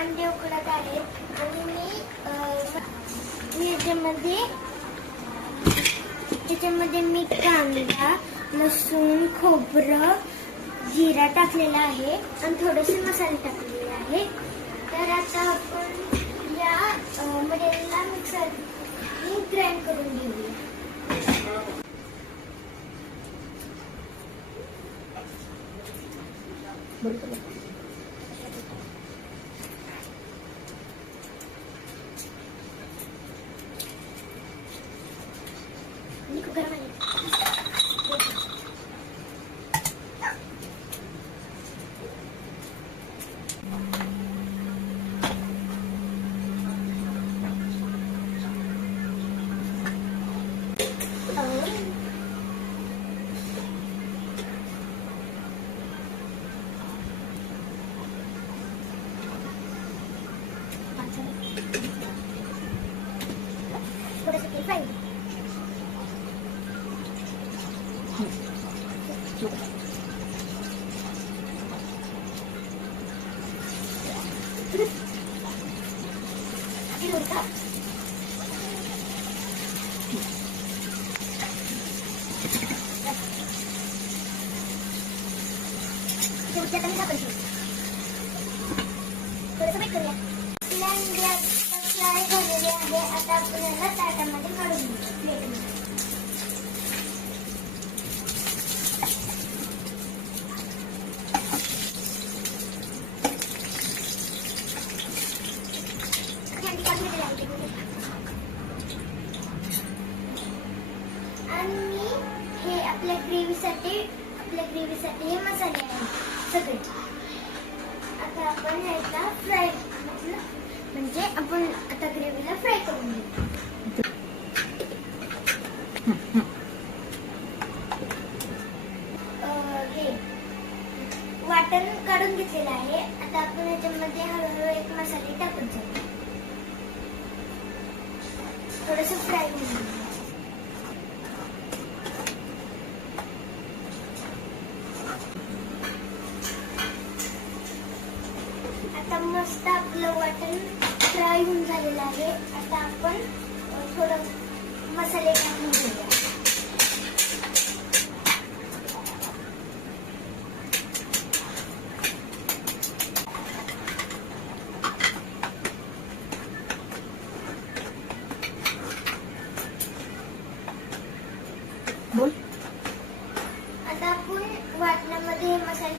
अंडे उकडत आहेत आणि मी याच्यामध्ये मी कांदा, लसूण, खोबरं, जिरा टाकलेला आहे आणि थोडेसे मसाले टाकलेले आहे. तर आता आपण या मटेरियलला मिक्सरने ग्राइंड करून घेऊया. फ्राय झालेले आहे. आता आपण याला ताटामध्ये काढून घेऊ प्लेटमध्ये. आणि हे आपल्या ग्रेव्हीसाठी हे मसाले आहेत सगळे. आता आपण ह्याला फ्राय म्हणजे आपण आता ग्रेव्हीला फ्राय करून घेऊ. हे वाटण काढून घेतलेलं आहे. आता आपण याच्यामध्ये हळूहळू एक मसाले टाकून जाऊ. थोडस फ्राय करून आता मस्त आपलं वाटण फ्राय होऊन झालेलं आहे. आता आपण थोडं मसाले टाकून घेऊया.